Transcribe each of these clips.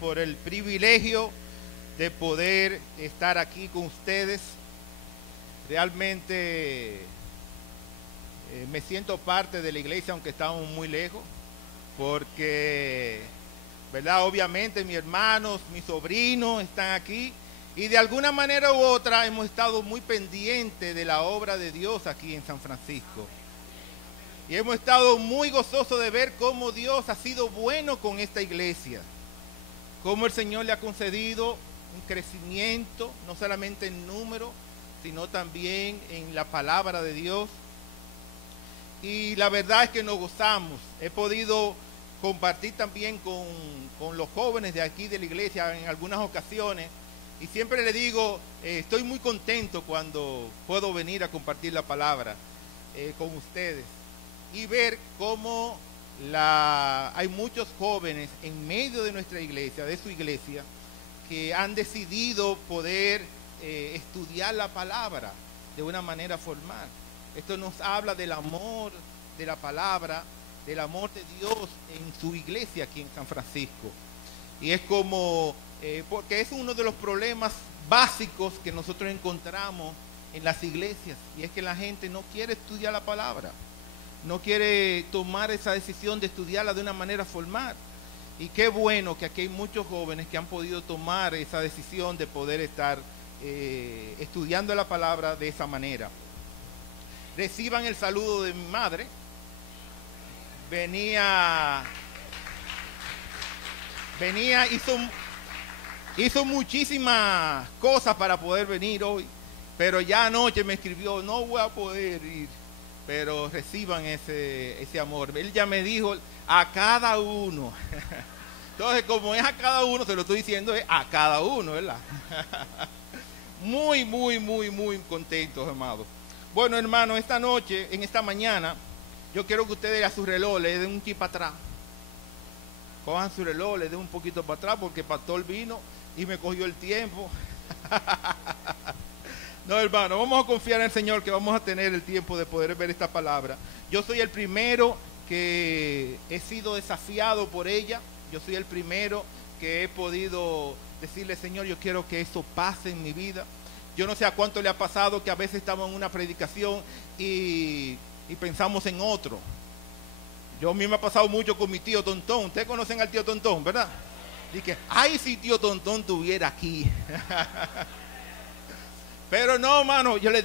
por el privilegio de poder estar aquí con ustedes. Realmente me siento parte de la iglesia, aunque estamos muy lejos, porque, ¿verdad? Obviamente mis hermanos, mis sobrinos están aquí y de alguna manera u otra hemos estado muy pendientes de la obra de Dios aquí en San Francisco. Y hemos estado muy gozosos de ver cómo Dios ha sido bueno con esta iglesia. Cómo el Señor le ha concedido un crecimiento, no solamente en número, sino también en la palabra de Dios. Y la verdad es que nos gozamos. He podido compartir también con los jóvenes de aquí de la iglesia en algunas ocasiones. Y siempre les digo, estoy muy contento cuando puedo venir a compartir la palabra con ustedes. Y ver cómo hay muchos jóvenes en medio de nuestra iglesia, de su iglesia, que han decidido poder estudiar la palabra de una manera formal. Esto nos habla del amor de la palabra, del amor de Dios en su iglesia aquí en San Francisco. Y es como, porque es uno de los problemas básicos que nosotros encontramos en las iglesias, y es que la gente no quiere estudiar la palabra. No quiere tomar esa decisión de estudiarla de una manera formal. Y qué bueno que aquí hay muchos jóvenes que han podido tomar esa decisión de poder estar estudiando la palabra de esa manera. Reciban el saludo de mi madre. Hizo muchísimas cosas para poder venir hoy, pero ya anoche me escribió, no voy a poder ir. Pero reciban ese amor. Él ya me dijo a cada uno. Entonces, como es a cada uno, se lo estoy diciendo, es a cada uno, ¿verdad? Muy, muy, muy, muy contentos, hermanos. Bueno, hermano, esta noche, en esta mañana, yo quiero que ustedes a su reloj le den un chip para atrás. Cojan su reloj, le den un poquito para atrás, porque el pastor vino y me cogió el tiempo. No, hermano, vamos a confiar en el Señor que vamos a tener el tiempo de poder ver esta palabra. Yo soy el primero que he sido desafiado por ella. Yo soy el primero que he podido decirle, Señor, yo quiero que eso pase en mi vida. Yo no sé a cuánto le ha pasado que a veces estamos en una predicación y pensamos en otro. Yo a mí me ha pasado mucho con mi tío Tontón. Ustedes conocen al tío Tontón, ¿verdad? Dije, ay, si tío Tontón estuviera aquí. Pero no, hermano, yo les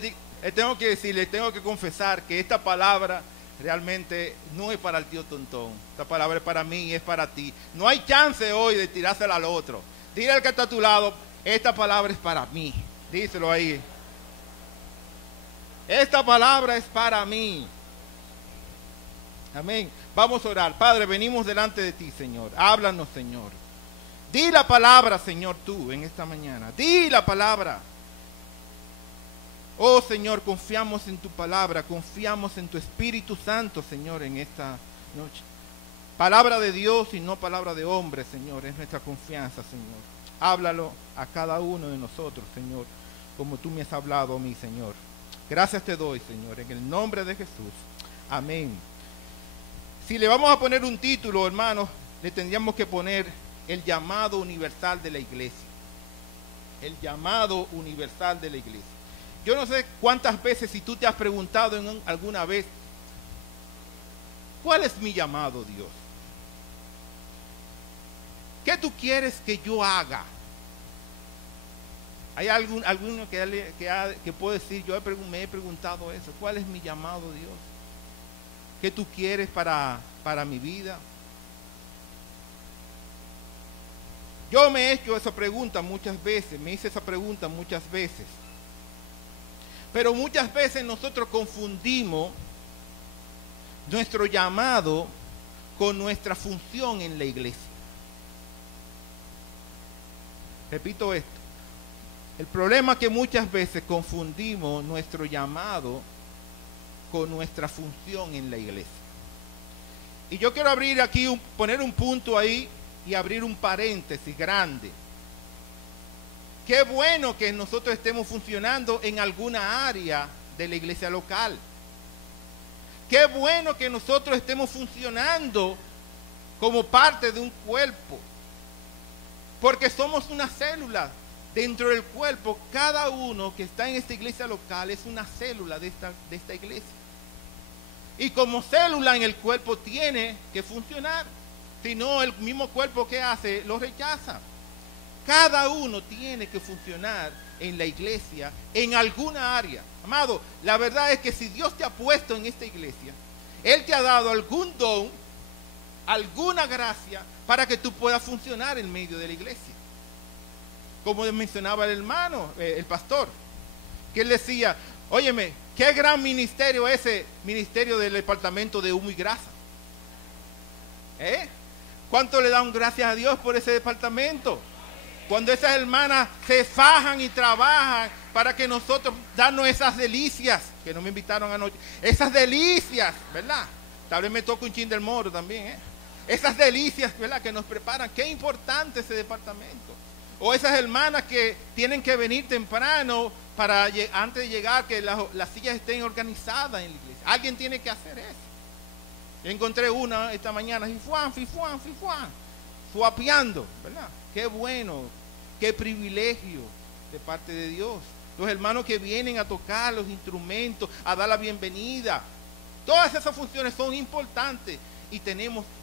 tengo que decir, les tengo que confesar que esta palabra realmente no es para el tío Tontón. Esta palabra es para mí y es para ti. No hay chance hoy de tirársela al otro. Dile al que está a tu lado, esta palabra es para mí. Díselo ahí. Esta palabra es para mí. Amén. Vamos a orar. Padre, venimos delante de ti, Señor. Háblanos, Señor. Di la palabra, Señor, tú en esta mañana. Di la palabra. Oh Señor, confiamos en tu palabra, confiamos en tu Espíritu Santo, Señor, en esta noche. Palabra de Dios y no palabra de hombre, Señor, es nuestra confianza, Señor. Háblalo a cada uno de nosotros, Señor, como tú me has hablado a mí, Señor. Gracias te doy, Señor, en el nombre de Jesús. Amén. Si le vamos a poner un título, hermanos, le tendríamos que poner el llamado universal de la iglesia. El llamado universal de la iglesia. Yo no sé cuántas veces, si tú te has preguntado alguna vez, ¿cuál es mi llamado, Dios? ¿Qué tú quieres que yo haga? ¿Hay alguno que puede decir, yo me he preguntado eso, ¿cuál es mi llamado, Dios? ¿Qué tú quieres para mi vida? Yo me he hecho esa pregunta muchas veces, me hice esa pregunta muchas veces. Pero muchas veces nosotros confundimos nuestro llamado con nuestra función en la iglesia. Repito esto. El problema es que muchas veces confundimos nuestro llamado con nuestra función en la iglesia. Y yo quiero abrir aquí, poner un punto ahí y abrir un paréntesis grande. Qué bueno que nosotros estemos funcionando en alguna área de la iglesia local. Qué bueno que nosotros estemos funcionando como parte de un cuerpo. Porque somos una célula dentro del cuerpo. Cada uno que está en esta iglesia local es una célula de esta iglesia. Y como célula en el cuerpo tiene que funcionar. Si no, el mismo cuerpo que hace lo rechaza. Cada uno tiene que funcionar en la iglesia en alguna área. Amado, la verdad es que si Dios te ha puesto en esta iglesia, Él te ha dado algún don, alguna gracia para que tú puedas funcionar en medio de la iglesia. Como mencionaba el hermano, el pastor, que él decía, óyeme, qué gran ministerio ese ministerio del departamento de humo y grasa. ¿Cuánto le dan gracias a Dios por ese departamento? Cuando esas hermanas se fajan y trabajan para que nosotros darnos esas delicias, que no me invitaron anoche, esas delicias, ¿verdad? Tal vez me toca un chin del moro también, esas delicias, ¿verdad?, que nos preparan. Qué importante ese departamento. O esas hermanas que tienen que venir temprano para antes de llegar, que las sillas estén organizadas en la iglesia. Alguien tiene que hacer eso. Yo encontré una esta mañana, fifuán, suapeando, ¿verdad? Qué bueno, qué privilegio de parte de Dios. Los hermanos que vienen a tocar los instrumentos, a dar la bienvenida. Todas esas funciones son importantes y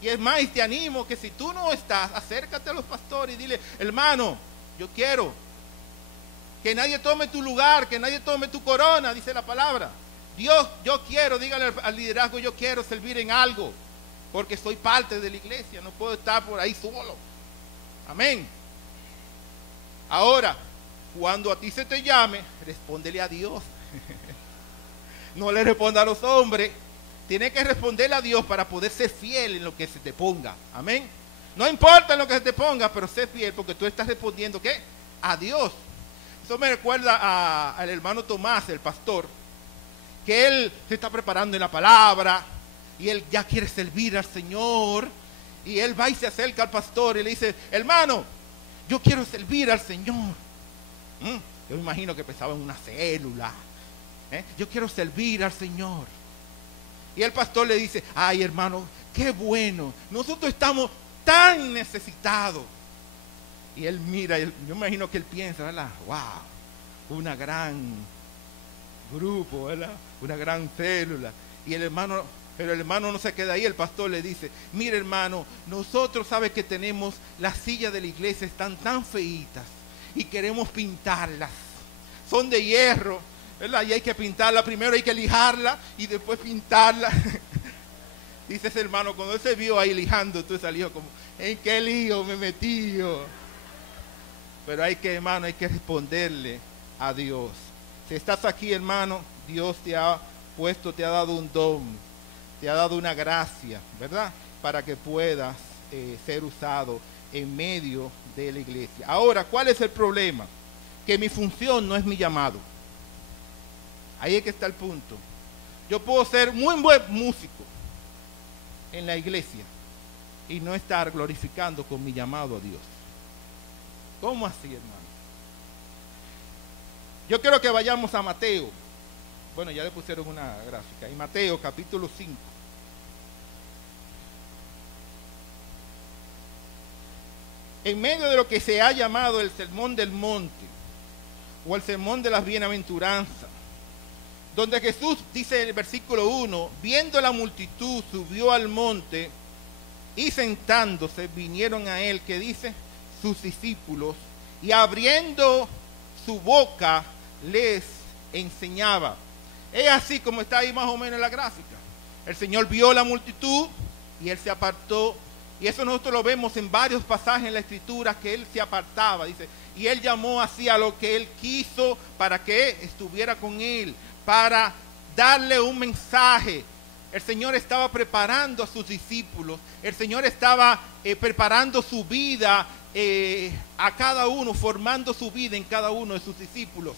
es más, y te animo que si tú no estás, acércate a los pastores y dile, hermano, yo quiero que nadie tome tu lugar, que nadie tome tu corona, dice la palabra. Dios, yo quiero, dígale al liderazgo, yo quiero servir en algo, porque soy parte de la iglesia, no puedo estar por ahí solo. Amén. Ahora, cuando a ti se te llame, respóndele a Dios. No le responda a los hombres. Tienes que responderle a Dios para poder ser fiel en lo que se te ponga. Amén. No importa en lo que se te ponga, pero sé fiel porque tú estás respondiendo, ¿qué? A Dios. Eso me recuerda al hermano Tomás, el pastor, que él se está preparando en la palabra y él ya quiere servir al Señor. Y él va y se acerca al pastor y le dice, hermano, yo quiero servir al Señor. Yo me imagino que pensaba en una célula. Yo quiero servir al Señor. Y el pastor le dice, ay hermano, qué bueno, nosotros estamos tan necesitados. Y él mira, yo me imagino que él piensa, ¿verdad? Wow, una gran grupo, ¿verdad? Una gran célula. Y pero el hermano no se queda ahí, el pastor le dice, mire hermano, nosotros sabes que tenemos las sillas de la iglesia, están tan feitas y queremos pintarlas. Son de hierro, ¿verdad? Y hay que pintarla, primero hay que lijarla y después pintarla. Dice ese hermano, cuando él se vio ahí lijando, tú salió como, ¿en qué lío me metí yo? Pero hermano, hay que responderle a Dios. Si estás aquí, hermano, Dios te ha dado un don, te ha dado una gracia, ¿verdad? Para que puedas ser usado en medio de la iglesia. Ahora, ¿cuál es el problema? Que mi función no es mi llamado. Ahí es que está el punto. Yo puedo ser muy buen músico en la iglesia y no estar glorificando con mi llamado a Dios. ¿Cómo así, hermano? Yo quiero que vayamos a Mateo. Bueno, ya le pusieron una gráfica. En Mateo capítulo 5. En medio de lo que se ha llamado el sermón del monte o el sermón de las bienaventuranzas, donde Jesús, dice el versículo 1, viendo la multitud, subió al monte y sentándose vinieron a él, que dice, sus discípulos, y abriendo su boca les enseñaba. Es así como está ahí más o menos en la gráfica. El Señor vio la multitud y él se apartó. Y eso nosotros lo vemos en varios pasajes en la Escritura, que él se apartaba, dice, y él llamó así a lo que él quiso para que estuviera con él, para darle un mensaje. El Señor estaba preparando a sus discípulos, el Señor estaba preparando su vida a cada uno, formando su vida en cada uno de sus discípulos.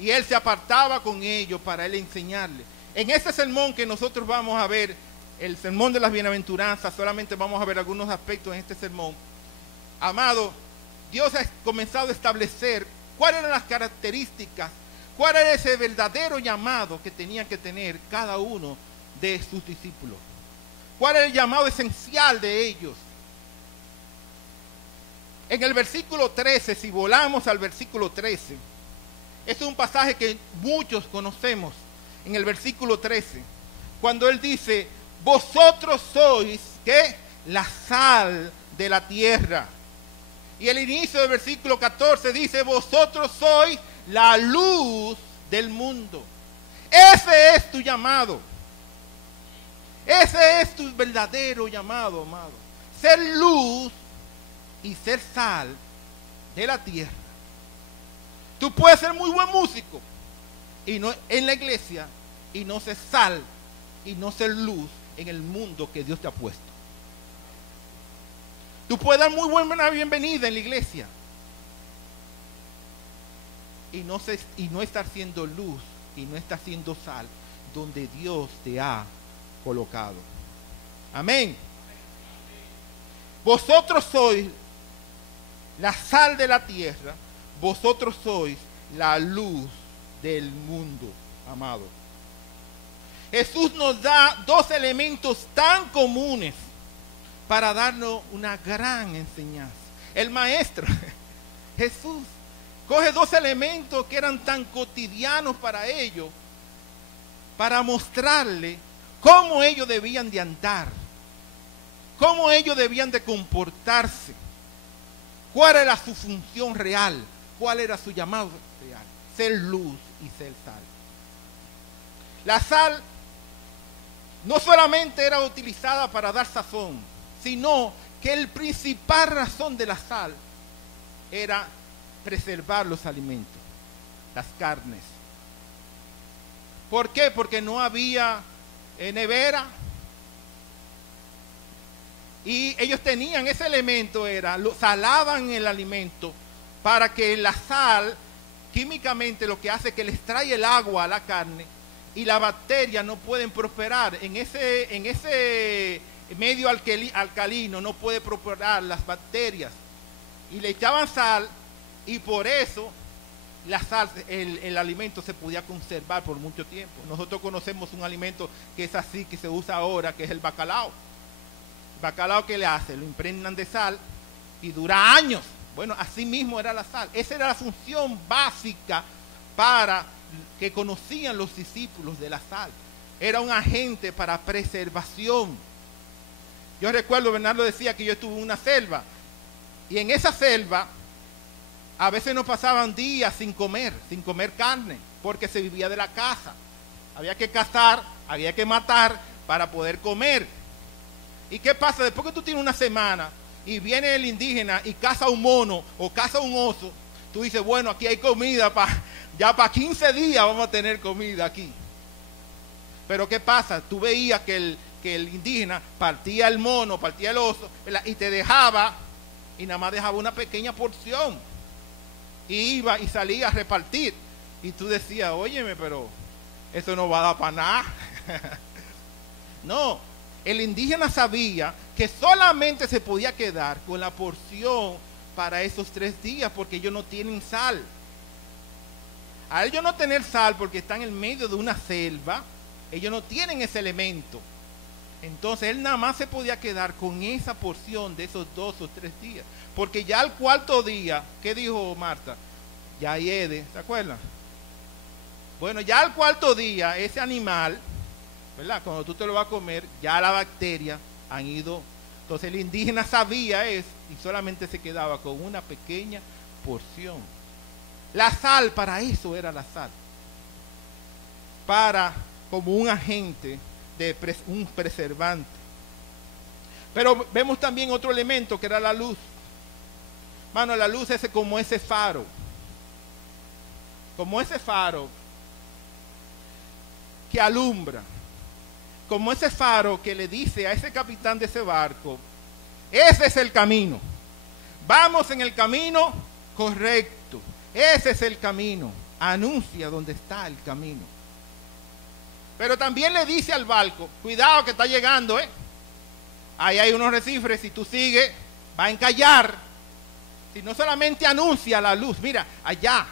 Y él se apartaba con ellos para él enseñarles. En ese sermón que nosotros vamos a ver, el sermón de las bienaventuranzas, solamente vamos a ver algunos aspectos en este sermón. Amado, Dios ha comenzado a establecer cuáles eran las características, cuál era ese verdadero llamado que tenían que tener cada uno de sus discípulos. Cuál era el llamado esencial de ellos. En el versículo 13, si volamos al versículo 13, es un pasaje que muchos conocemos. En el versículo 13, cuando él dice, vosotros sois, ¿qué? La sal de la tierra. Y el inicio del versículo 14 dice, vosotros sois la luz del mundo. Ese es tu llamado. Ese es tu verdadero llamado, amado. Ser luz y ser sal de la tierra. Tú puedes ser muy buen músico y no en la iglesia y no ser sal y no ser luz en el mundo que Dios te ha puesto. Tú puedes dar muy buena bienvenida en la iglesia y no estar siendo luz y no estar siendo sal donde Dios te ha colocado. Amén. Vosotros sois la sal de la tierra, vosotros sois la luz del mundo, amado. Jesús nos da dos elementos tan comunes para darnos una gran enseñanza. El maestro, Jesús, coge dos elementos que eran tan cotidianos para ellos, para mostrarle cómo ellos debían de andar, cómo ellos debían de comportarse, cuál era su función real, cuál era su llamado real, ser luz y ser sal. La sal no solamente era utilizada para dar sazón, sino que el principal razón de la sal era preservar los alimentos, las carnes. ¿Por qué? Porque no había nevera. Y ellos tenían ese elemento, salaban el alimento para que la sal, químicamente lo que hace es que les trae el agua a la carne y las bacterias no pueden prosperar. En ese medio alcalino no puede prosperar las bacterias. Y le echaban sal y por eso la sal, el alimento se podía conservar por mucho tiempo. Nosotros conocemos un alimento que es así, que se usa ahora, que es el bacalao. Bacalao, ¿qué le hace? Lo impregnan de sal y dura años. Bueno, así mismo era la sal. Esa era la función básica para que conocían los discípulos de la sal. Era un agente para preservación. Yo recuerdo, Bernardo decía que yo estuve en una selva y en esa selva a veces nos pasaban días sin comer carne, porque se vivía de la caza. Había que cazar, había que matar para poder comer. ¿Y qué pasa? Después que tú tienes una semana y viene el indígena y caza un mono o caza un oso, tú dices, bueno, aquí hay comida, ya para 15 días vamos a tener comida aquí. Pero ¿qué pasa? Tú veías que el indígena partía el mono, partía el oso, ¿verdad? Y te dejaba, y nada más dejaba una pequeña porción. Y iba y salía a repartir. Y tú decías, óyeme, pero eso no va a dar para nada. No. El indígena sabía que solamente se podía quedar con la porción para esos 3 días porque ellos no tienen sal. A ellos no tener sal porque están en medio de una selva, ellos no tienen ese elemento. Entonces él nada más se podía quedar con esa porción de esos 2 o 3 días. Porque ya al cuarto día, ¿qué dijo Marta? Ya hiede, ¿se acuerdan? Bueno, ya al cuarto día ese animal, ¿verdad? Cuando tú te lo vas a comer, ya las bacterias han ido. Entonces el indígena sabía eso y solamente se quedaba con una pequeña porción. La sal, para eso era la sal. Como un agente, un preservante. Pero vemos también otro elemento que era la luz. Mano, la luz es como ese faro. Como ese faro que alumbra. Como ese faro que le dice a ese capitán de ese barco, ese es el camino. Vamos en el camino correcto. Ese es el camino. Anuncia dónde está el camino. Pero también le dice al barco, cuidado que está llegando, ahí hay unos recifres, si tú sigues, va a encallar. Si no solamente anuncia la luz, mira, allá,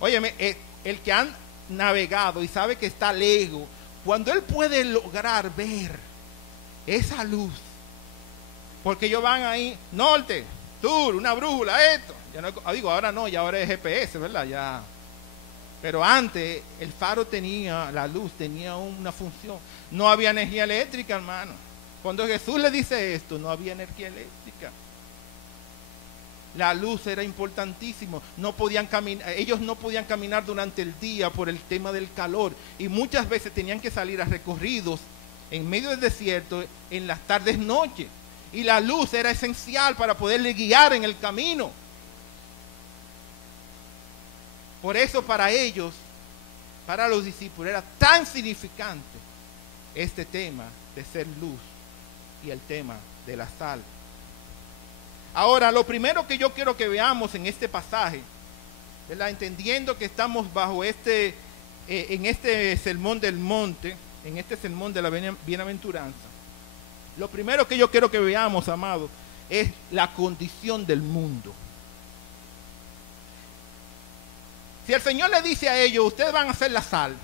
óyeme, el que han navegado y sabe que está lejos, cuando él puede lograr ver esa luz, porque ellos van ahí, norte, sur, una brújula, esto. Ya no, digo, ahora no, ya ahora es GPS, ¿verdad? Ya. Pero antes el faro tenía, la luz tenía una función. No había energía eléctrica, hermano. Cuando Jesús le dice esto, no había energía eléctrica. La luz era importantísimo. No podían caminar, ellos no podían caminar durante el día por el tema del calor. Y muchas veces tenían que salir a recorridos en medio del desierto en las tardes, noches. Y la luz era esencial para poderle guiar en el camino. Por eso para ellos, para los discípulos, era tan significante este tema de ser luz y el tema de la sal. Ahora, lo primero que yo quiero que veamos en este pasaje, ¿verdad? Entendiendo que estamos bajo en este sermón del monte, en este sermón de la bienaventuranza, lo primero que yo quiero que veamos, amados, es la condición del mundo. Si el Señor le dice a ellos, ustedes van a ser la sal,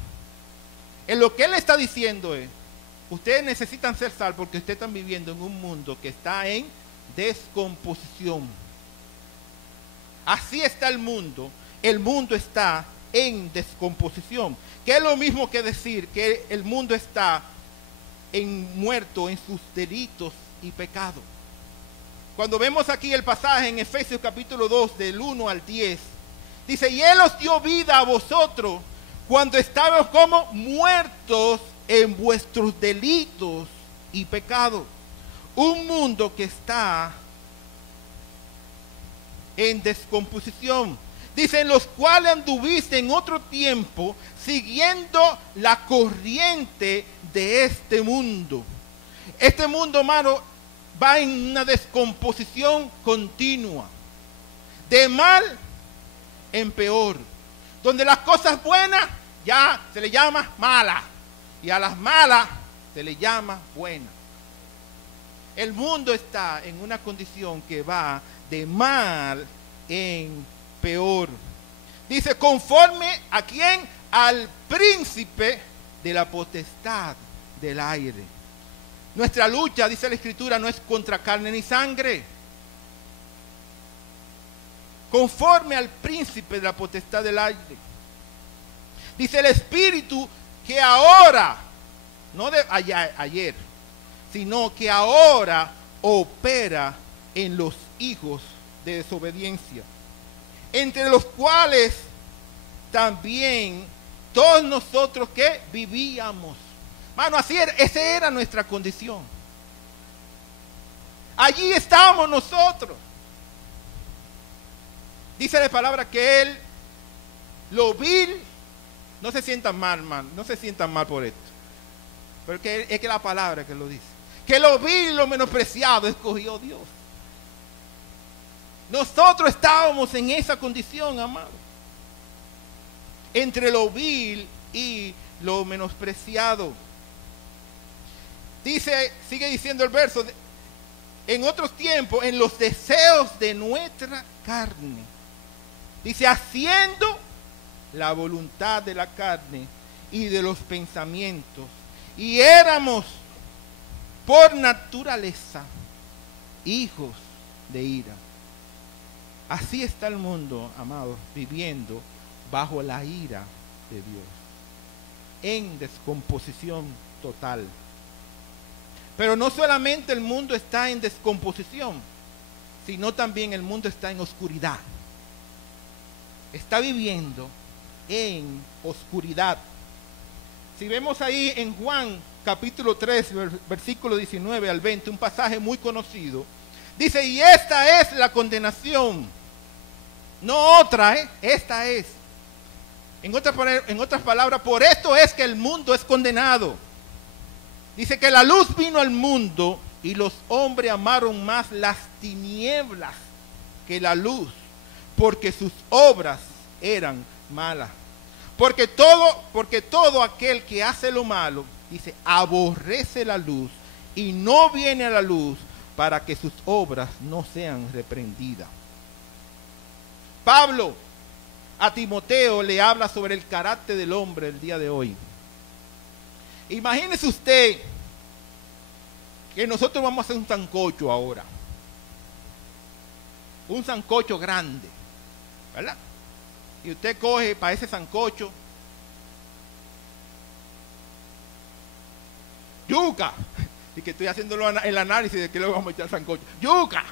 en lo que Él está diciendo es, ustedes necesitan ser sal porque ustedes están viviendo en un mundo que está en descomposición. Así está el mundo está en descomposición, que es lo mismo que decir que el mundo está muerto en sus delitos y pecados. Cuando vemos aquí el pasaje en Efesios capítulo 2 del 1 al 10, dice, y Él os dio vida a vosotros cuando estábamos como muertos en vuestros delitos y pecados. Un mundo que está en descomposición. Dice, en los cuales anduviste en otro tiempo siguiendo la corriente de este mundo. Este mundo, hermano, va en una descomposición continua. De mal en peor. Donde las cosas buenas ya se le llama malas. Y a las malas se le llama buenas. El mundo está en una condición que va de mal en peor. Dice, conforme a quién? Al príncipe de la potestad del aire. Nuestra lucha, dice la Escritura, no es contra carne ni sangre. Conforme al príncipe de la potestad del aire. Dice el Espíritu que ahora, no de ayer, sino que ahora opera en los hijos de desobediencia, entre los cuales también todos nosotros que vivíamos. Mano, así era, esa era nuestra condición. Allí estábamos nosotros. Dice la palabra que Él, lo vil, no se sientan mal, man, no se sientan mal por esto, porque es que la palabra que lo dice, que lo vil y lo menospreciado escogió Dios. Nosotros estábamos en esa condición, amado, entre lo vil y lo menospreciado. Dice, sigue diciendo el verso, en otros tiempos, en los deseos de nuestra carne. Dice, haciendo la voluntad de la carne y de los pensamientos. Y éramos por naturaleza hijos de ira. Así está el mundo, amados, viviendo bajo la ira de Dios, en descomposición total. Pero no solamente el mundo está en descomposición, sino también el mundo está en oscuridad. Está viviendo en oscuridad. Si vemos ahí en Juan capítulo 3, versículo 19 al 20, un pasaje muy conocido, dice, y esta es la condenación, no otra, esta es. En otras palabras, por esto es que el mundo es condenado. Dice que la luz vino al mundo y los hombres amaron más las tinieblas que la luz, porque sus obras eran malas. Porque todo aquel que hace lo malo, dice, aborrece la luz y no viene a la luz para que sus obras no sean reprendidas. Pablo a Timoteo le habla sobre el carácter del hombre el día de hoy. Imagínese usted que nosotros vamos a hacer un sancocho ahora. un sancocho grande, ¿verdad? Y usted coge para ese sancocho yuca, y que estoy haciendo el análisis de que le vamos a echar sancocho. Yuca,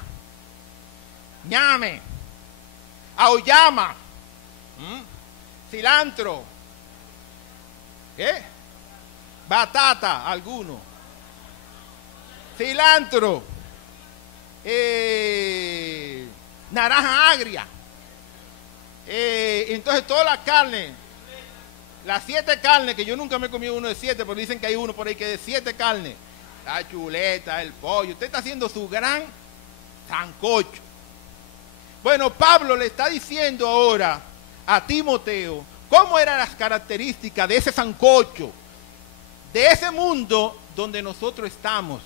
ñame, auyama, cilantro, batata, alguno, cilantro, naranja agria, entonces toda la carne, las 7 carnes, que yo nunca me he comido uno de 7, pero dicen que hay uno por ahí que es de 7 carnes, la chuleta, el pollo, usted está haciendo su gran sancocho. Bueno, Pablo le está diciendo ahora a Timoteo cómo eran las características de ese sancocho, de ese mundo donde nosotros estamos.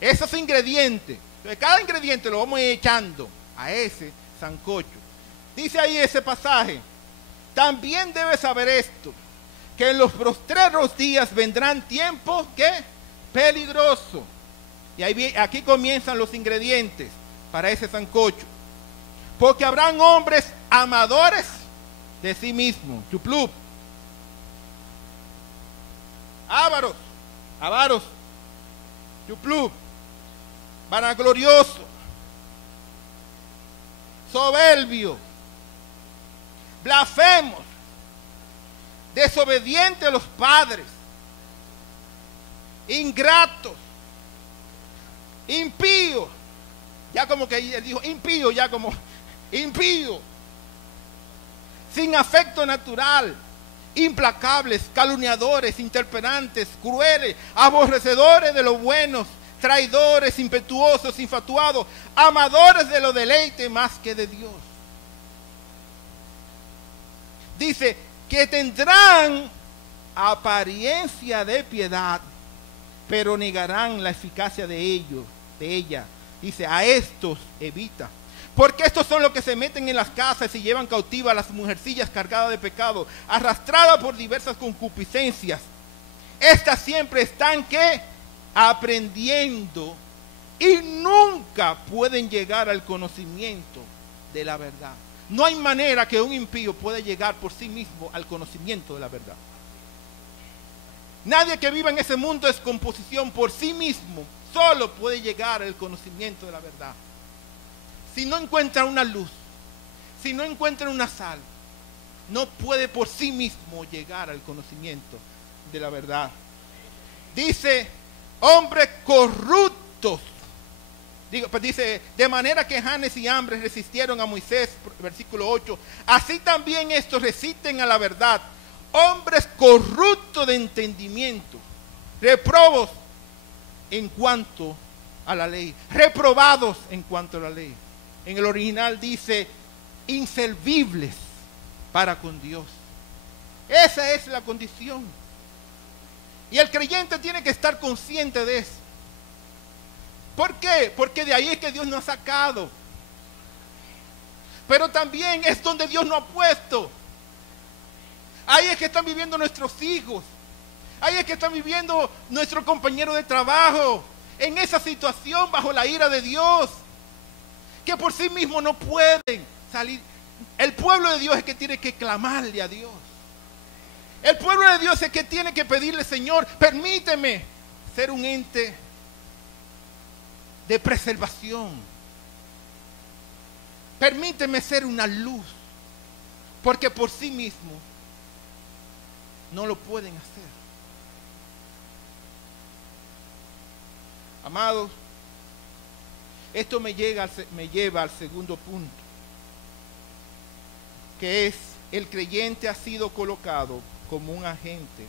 Esos ingredientes, entonces cada ingrediente lo vamos echando a ese sancocho. Dice ahí ese pasaje: también debes saber esto, que en los postreros días vendrán tiempos que peligrosos. Y aquí comienzan los ingredientes para ese sancocho. Porque habrán hombres amadores de sí mismos, chuplup, avaros, chuplup, vanaglorioso, soberbio, blasfemos, desobedientes a los padres, ingratos, impíos. Ya como que él dijo impío, ya como impío, sin afecto natural, implacables, calumniadores, interperantes, crueles, aborrecedores de los buenos, traidores, impetuosos, infatuados, amadores de los deleites más que de Dios. Dice que tendrán apariencia de piedad, pero negarán la eficacia de ella. Dice, a estos evita. Porque estos son los que se meten en las casas y llevan cautivas a las mujercillas cargadas de pecado, arrastradas por diversas concupiscencias. Estas siempre están aprendiendo y nunca pueden llegar al conocimiento de la verdad. No hay manera que un impío pueda llegar por sí mismo al conocimiento de la verdad. Nadie que viva en ese mundo es composición por sí mismo, solo puede llegar al conocimiento de la verdad. Si no encuentra una luz, si no encuentra una sal, no puede por sí mismo llegar al conocimiento de la verdad. Dice, hombres corruptos. Dice, de manera que Janes y Jambres resistieron a Moisés, versículo 8. Así también estos resisten a la verdad. Hombres corruptos de entendimiento, reprobos en cuanto a la ley, reprobados en cuanto a la ley. En el original dice, inservibles para con Dios. Esa es la condición. Y el creyente tiene que estar consciente de eso. ¿Por qué? Porque de ahí es que Dios nos ha sacado. Pero también es donde Dios nos ha puesto. Ahí es que están viviendo nuestros hijos. Ahí es que están viviendo nuestros compañeros de trabajo. En esa situación bajo la ira de Dios. Que por sí mismos no pueden salir. El pueblo de Dios es que tiene que clamarle a Dios. El pueblo de Dios es el que tiene que pedirle, Señor, permíteme ser un ente de preservación. Permíteme ser una luz. Porque por sí mismo no lo pueden hacer. Amados, esto me lleva al segundo punto, que es: el creyente ha sido colocado como un agente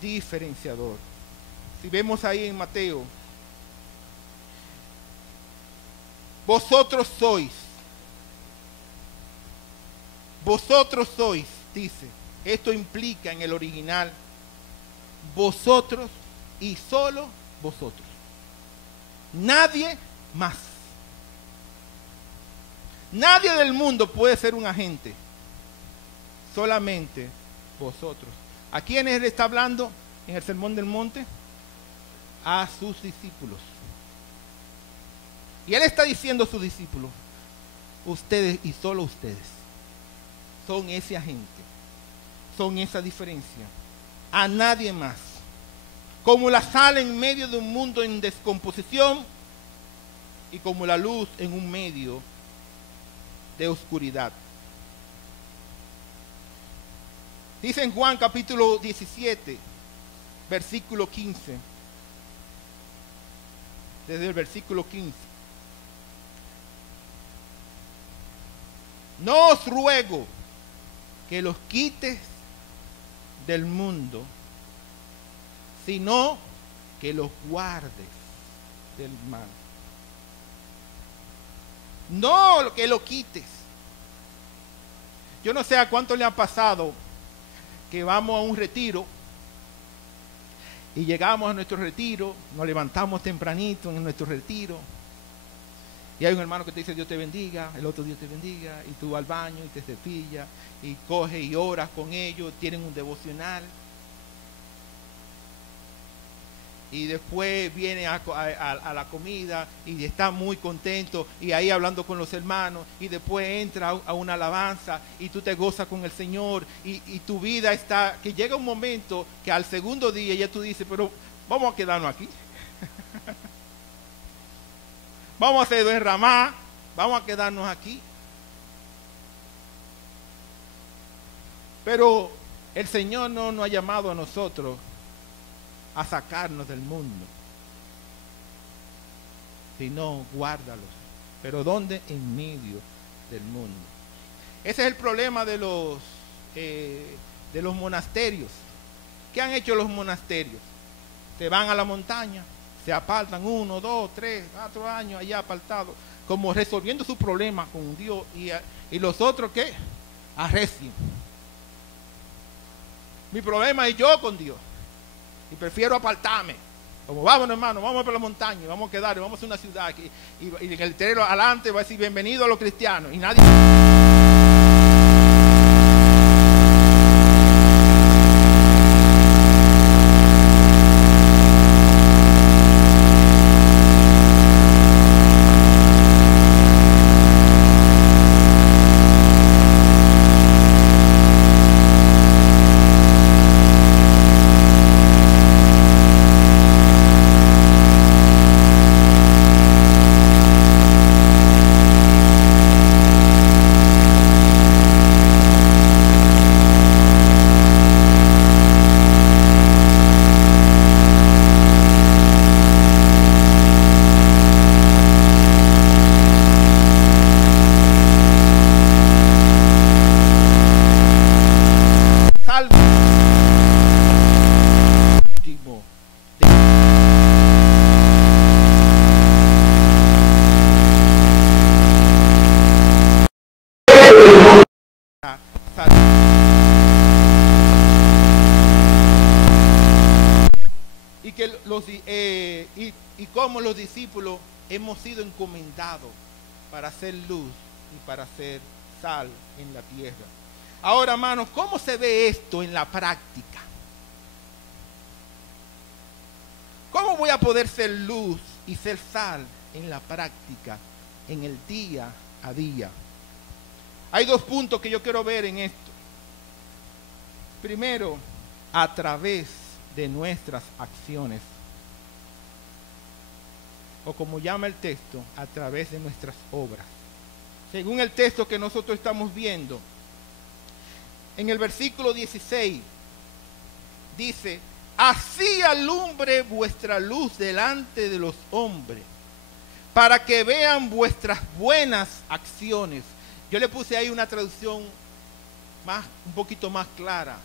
diferenciador. Si vemos ahí en Mateo, vosotros sois, dice. Esto implica en el original vosotros y solo vosotros. Nadie más. Nadie del mundo puede ser un agente. Solamente vosotros. ¿A quiénes le está hablando en el Sermón del Monte? A sus discípulos. Y Él está diciendo a sus discípulos, ustedes y solo ustedes son ese agente, son esa diferencia, a nadie más. Como la sal en medio de un mundo en descomposición y como la luz en un medio de oscuridad. Dice en Juan capítulo 17, versículo 15, desde el versículo 15. No os ruego que los quites del mundo, sino que los guardes del mal. No que lo quites. Yo no sé a cuánto le ha pasado que vamos a un retiro y llegamos a nuestro retiro, nos levantamos tempranito en nuestro retiro y hay un hermano que te dice Dios te bendiga, el otro Dios te bendiga, y tú vas al baño y te cepillas y coges y oras con ellos, tienen un devocional y después viene a la comida y está muy contento y ahí hablando con los hermanos y después entra a una alabanza y tú te gozas con el Señor y tu vida está, que llega un momento que al segundo día ya tú dices, pero vamos a quedarnos aquí. Vamos a hacer derramar, vamos a quedarnos aquí. Pero el Señor no nos ha llamado a nosotros a sacarnos del mundo, sino guárdalos. ¿Pero dónde? En medio del mundo. Ese es el problema de los monasterios. ¿Qué han hecho los monasterios? Se van a la montaña, se apartan 1, 2, 3, 4 años allá apartados, como resolviendo su problema con Dios, y los otros ¿qué? Arrecian. Mi problema es yo con Dios y prefiero apartarme. Como vamos hermano, vamos para la montaña, vamos a quedar, vamos a una ciudad y el letrero adelante va a decir bienvenido a los cristianos y nadie. Y como los discípulos hemos sido encomendados para hacer luz y para hacer sal en la tierra. Ahora, hermanos, ¿cómo se ve esto en la práctica? ¿Cómo voy a poder ser luz y ser sal en la práctica, en el día a día? Hay 2 puntos que yo quiero ver en esto. Primero, a través de nuestras acciones. O como llama el texto, a través de nuestras obras. Según el texto que nosotros estamos viendo, en el versículo 16, dice, así alumbre vuestra luz delante de los hombres, para que vean vuestras buenas acciones. Yo le puse ahí una traducción un poquito más clara.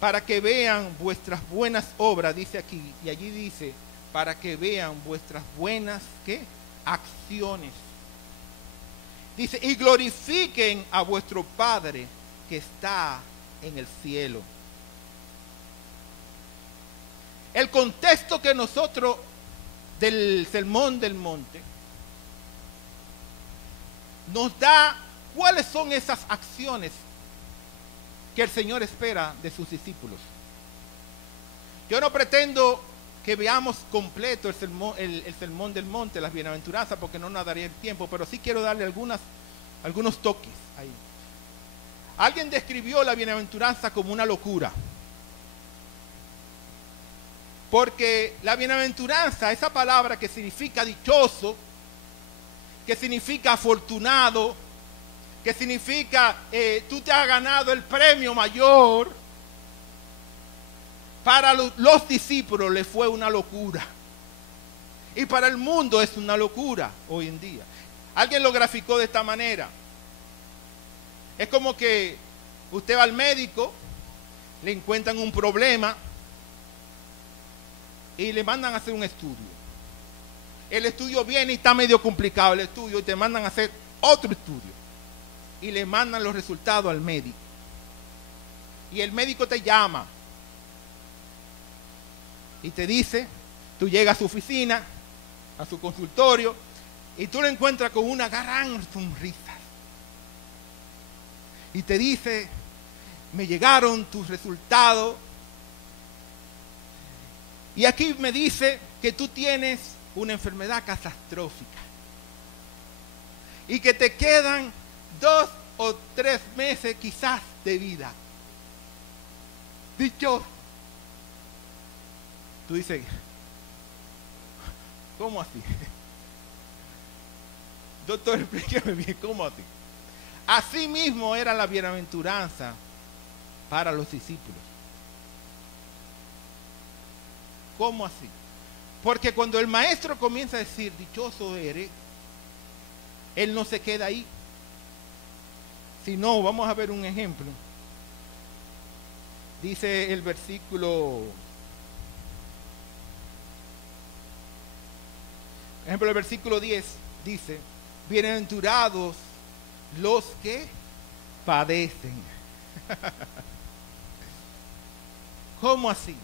Para que vean vuestras buenas obras, dice aquí, y allí dice, para que vean vuestras buenas, ¿qué? Acciones. Dice, y glorifiquen a vuestro Padre que está en el cielo. El contexto que nosotros del Sermón del Monte nos da cuáles son esas acciones que el Señor espera de sus discípulos. Yo no pretendo que veamos completo el sermón del monte, las bienaventuranzas, porque no nos daría el tiempo, pero sí quiero darle algunos toques ahí. Alguien describió la bienaventuranza como una locura. Porque la bienaventuranza, esa palabra que significa dichoso, que significa afortunado, que significa tú te has ganado el premio mayor, para los discípulos les fue una locura. Y para el mundo es una locura hoy en día. Alguien lo graficó de esta manera. Es como que usted va al médico, le encuentran un problema y le mandan a hacer un estudio. El estudio viene y está medio complicado el estudio y te mandan a hacer otro estudio. Y le mandan los resultados al médico. Y el médico te llama y te dice, tú llegas a su oficina, a su consultorio, y tú lo encuentras con una gran sonrisa. Y te dice, me llegaron tus resultados. Y aquí me dice que tú tienes una enfermedad catastrófica. Y que te quedan 2 o 3 meses quizás de vida. Dichoso. Tú dices, ¿cómo así? Doctor, explíqueme bien, ¿cómo así? Así mismo era la bienaventuranza para los discípulos. ¿Cómo así? Porque cuando el maestro comienza a decir, dichoso eres, él no se queda ahí. Si no, vamos a ver un ejemplo. Dice el versículo, por ejemplo, el versículo 10 dice, bienaventurados los que padecen. ¿Cómo así?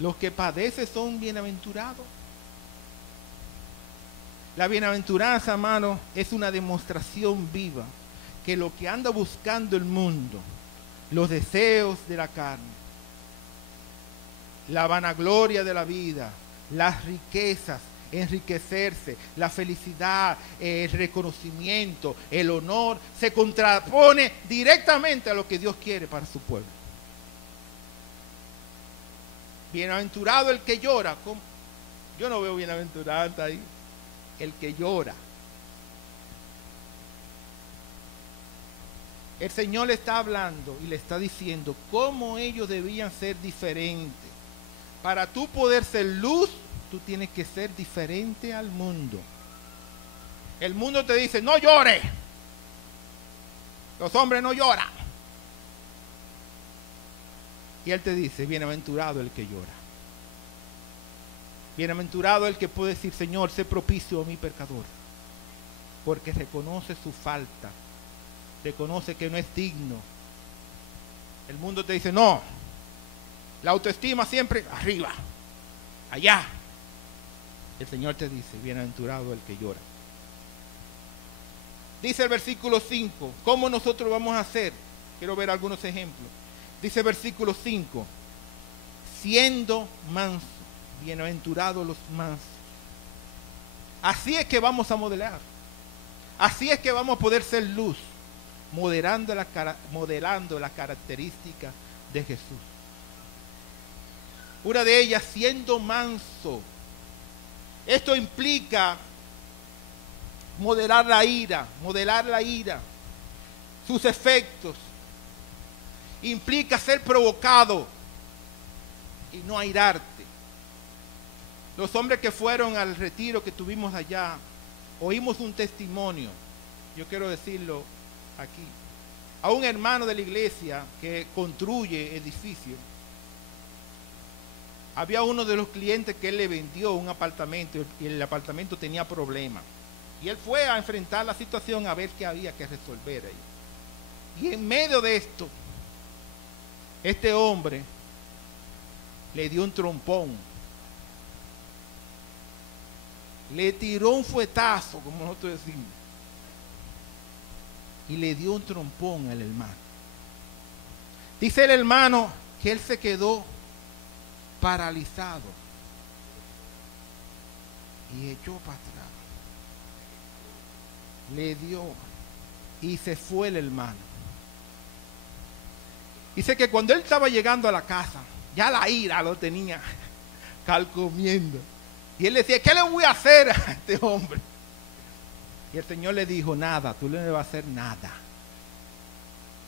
¿Los que padecen son bienaventurados? La bienaventuranza, hermano, es una demostración viva que lo que anda buscando el mundo, los deseos de la carne, la vanagloria de la vida, las riquezas, enriquecerse, la felicidad, el reconocimiento, el honor, se contrapone directamente a lo que Dios quiere para su pueblo. Bienaventurado el que llora. ¿Cómo? Yo no veo bienaventuranza ahí. El que llora. El Señor le está hablando y le está diciendo cómo ellos debían ser diferentes. Para tú poder ser luz, tú tienes que ser diferente al mundo. El mundo te dice, no llores. Los hombres no lloran. Y Él te dice, bienaventurado el que llora. Bienaventurado el que puede decir, Señor, sé propicio a mi pecador. Porque reconoce su falta. Reconoce que no es digno. El mundo te dice, no. La autoestima siempre arriba. Allá. El Señor te dice, bienaventurado el que llora. Dice el versículo 5, ¿cómo nosotros vamos a hacer? Quiero ver algunos ejemplos. Dice el versículo 5, siendo manso, bienaventurados los mansos. Así es que vamos a modelar. Así es que vamos a poder ser luz, modelando las características de Jesús. Una de ellas, siendo manso. Esto implica modelar la ira, sus efectos. Implica ser provocado y no airarte. Los hombres que fueron al retiro que tuvimos allá, oímos un testimonio, yo quiero decirlo aquí, a un hermano de la iglesia que construye edificios. Había uno de los clientes que él le vendió un apartamento y el apartamento tenía problemas. Y él fue a enfrentar la situación a ver qué había que resolver ahí. Y en medio de esto, este hombre le dio un trompón. Le tiró un fuetazo, como nosotros decimos. Y le dio un trompón al hermano. Dice el hermano que él se quedó paralizado. Y echó para atrás. Le dio y se fue el hermano. Dice que cuando él estaba llegando a la casa, ya la ira lo tenía calcomiendo. Y él decía, ¿qué le voy a hacer a este hombre? Y el Señor le dijo, nada, tú no le vas a hacer nada.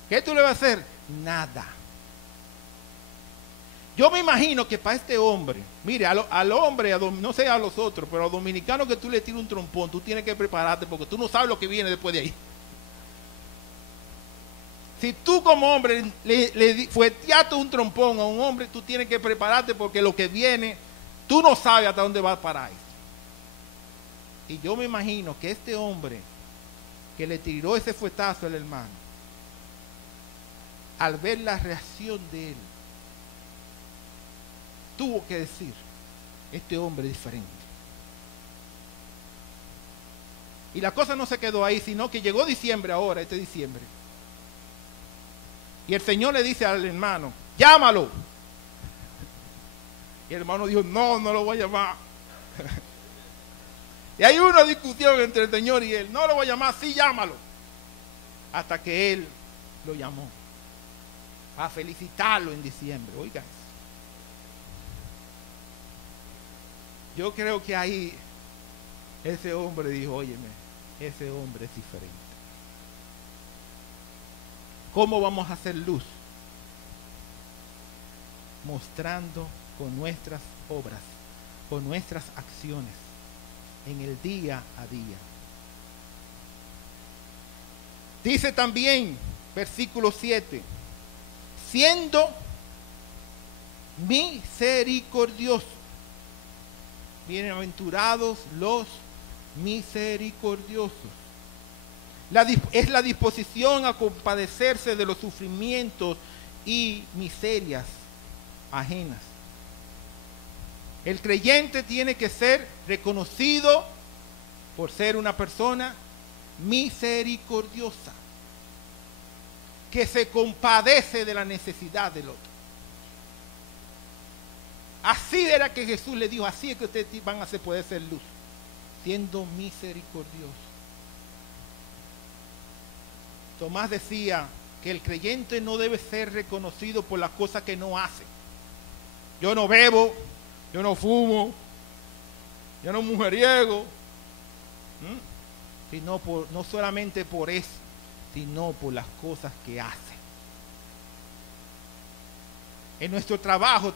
¿Qué tú le vas a hacer? Nada. Yo me imagino que para este hombre, mire, al hombre, no sé a los otros, pero a los dominicanos que tú le tiras un trompón, tú tienes que prepararte porque tú no sabes lo que viene después de ahí. Si tú como hombre le fueteaste un trompón a un hombre, tú tienes que prepararte porque lo que viene, tú no sabes hasta dónde va a parar eso. Y yo me imagino que este hombre que le tiró ese fuetazo al hermano, al ver la reacción de él, tuvo que decir, este hombre es diferente. Y la cosa no se quedó ahí, sino que llegó diciembre ahora, este diciembre. Y el Señor le dice al hermano, llámalo. Y el hermano dijo, no lo voy a llamar. Y hay una discusión entre el Señor y él, no lo voy a llamar, sí, llámalo. Hasta que él lo llamó, a felicitarlo en diciembre. Oiga eso. Yo creo que ahí ese hombre dijo, óyeme, ese hombre es diferente. ¿Cómo vamos a hacer luz? Mostrando con nuestras obras, con nuestras acciones, en el día a día. Dice también, versículo 7, siendo misericordioso. Bienaventurados los misericordiosos. Es la disposición a compadecerse de los sufrimientos y miserias ajenas. El creyente tiene que ser reconocido por ser una persona misericordiosa, que se compadece de la necesidad del otro. Así era que Jesús le dijo, así es que ustedes van a poder ser luz, siendo misericordiosos. Tomás decía que el creyente no debe ser reconocido por las cosas que no hace. Yo no bebo, yo no fumo, yo no mujeriego, sino no solamente por eso, sino por las cosas que hace. En nuestro trabajo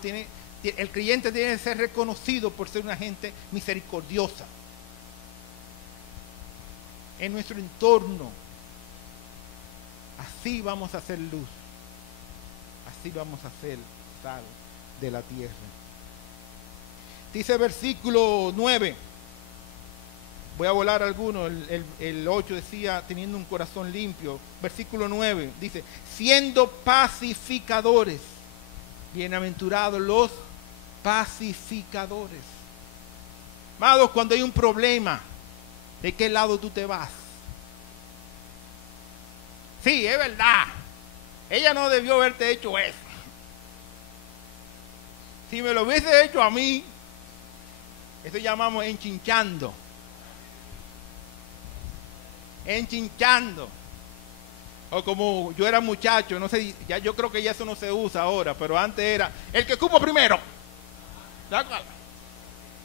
el creyente tiene que ser reconocido por ser una gente misericordiosa. En nuestro entorno, así vamos a hacer luz, así vamos a ser sal de la tierra. Dice versículo 9, voy a volar algunos, el 8 decía, teniendo un corazón limpio. Versículo 9 dice, siendo pacificadores, bienaventurados los pacificadores. Amados, cuando hay un problema, ¿de qué lado tú te vas? Sí, es verdad, ella no debió haberte hecho eso. Si me lo hubiese hecho a mí, eso llamamos enchinchando. Enchinchando. O como yo era muchacho, no sé, ya yo creo que ya eso no se usa ahora, pero antes era el que cupo primero.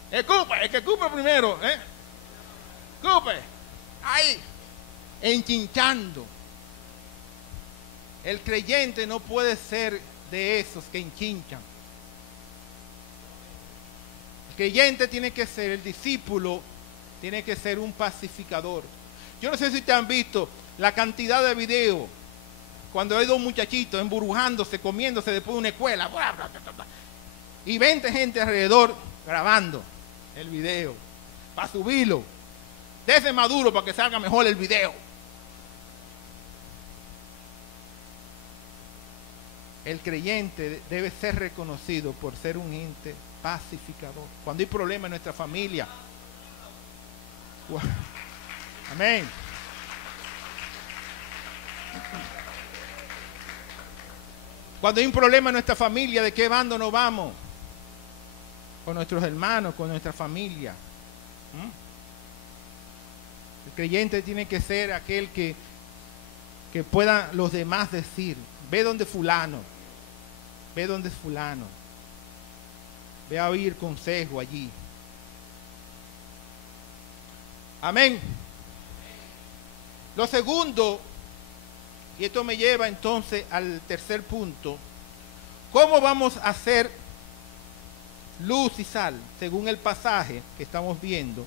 El que cupe primero, cupe. Ahí, enchinchando. El creyente no puede ser de esos que enchinchan. El creyente tiene que ser, el discípulo tiene que ser un pacificador. Yo no sé si ustedes han visto la cantidad de videos cuando hay dos muchachitos emburujándose, comiéndose después de una escuela, bla, bla, bla, bla, y 20 gente alrededor grabando el video para subirlo. Dese maduro para que salga mejor el video. El creyente debe ser reconocido por ser un ente pacificador. Cuando hay problemas en nuestra familia, amén. Cuando hay un problema en nuestra familia, ¿de qué bando nos vamos? con nuestros hermanos, con nuestra familia. El creyente tiene que ser aquel que puedan los demás decir, ve donde fulano, ve donde fulano, ve a oír consejo allí. Amén. Lo segundo, y esto me lleva entonces al tercer punto, ¿cómo vamos a hacer luz y sal? Según el pasaje que estamos viendo,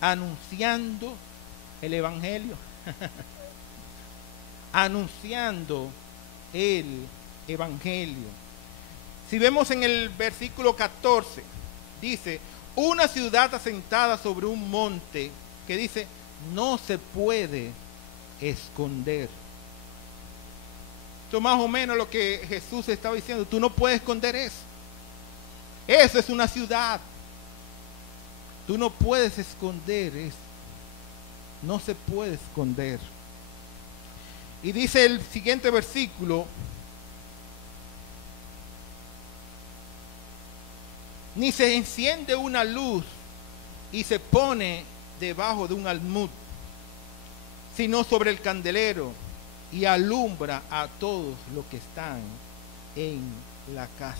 anunciando el evangelio. Anunciando el evangelio. Si vemos en el versículo 14, dice, una ciudad asentada sobre un monte, que dice, no se puede esconder. Esto más o menos lo que Jesús estaba diciendo, tú no puedes esconder eso. Eso es una ciudad. Tú no puedes esconder eso. No se puede esconder. Y dice el siguiente versículo, ni se enciende una luz y se pone debajo de un almud, sino sobre el candelero, y alumbra a todos los que están en la casa.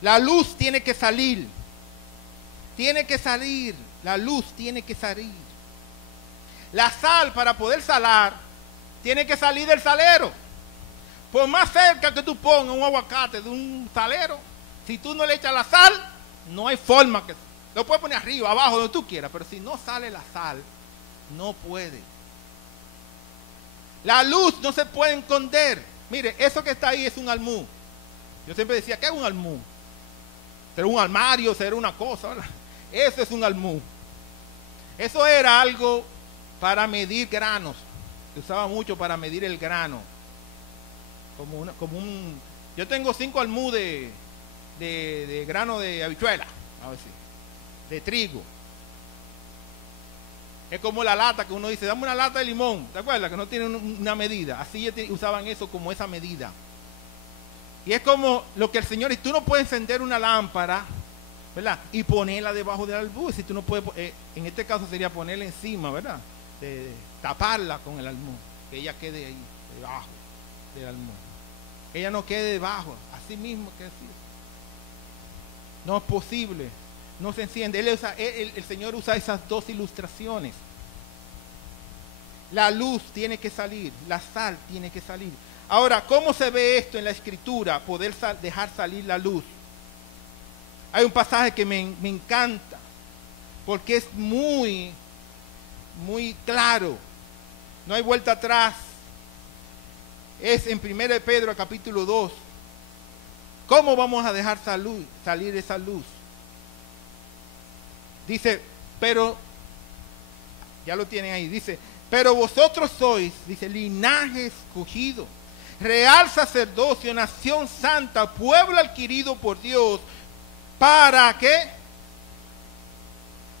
La luz tiene que salir. Tiene que salir. La luz tiene que salir. La sal, para poder salar, tiene que salir del salero. Por más cerca que tú pongas un aguacate de un salero, si tú no le echas la sal, no hay forma que... Lo puedes poner arriba, abajo, donde tú quieras, pero si no sale la sal, no puede. La luz no se puede esconder. Mire, eso que está ahí es un almud. Yo siempre decía, ¿qué es un almud? Será un armario, será una cosa, ¿verdad? Eso es un almud. Eso era algo para medir granos. Se usaba mucho para medir el grano. Yo tengo 5 almudes de grano de habichuela, a ver si, de trigo. Es como la lata que uno dice, dame una lata de limón, ¿te acuerdas? Que no tiene una medida. Así usaban eso como esa medida. Y es como lo que el Señor dice, tú no puedes encender una lámpara, ¿verdad? Y ponerla debajo del almud. Si tú no puedes, en este caso sería ponerla encima, ¿verdad? Taparla con el almud, que ella quede ahí, debajo del almud. Ella no quede debajo, así mismo que así. No es posible, no se enciende. El Señor usa esas dos ilustraciones. La luz tiene que salir, la sal tiene que salir. Ahora, ¿cómo se ve esto en la Escritura? Poder dejar salir la luz. Hay un pasaje que me encanta, porque es muy claro. No hay vuelta atrás. Es en 1 Pedro capítulo 2. ¿Cómo vamos a dejar salir esa luz? Dice, pero, ya lo tienen ahí, dice, pero vosotros sois, dice, linaje escogido, real sacerdocio, nación santa, pueblo adquirido por Dios, ¿para qué?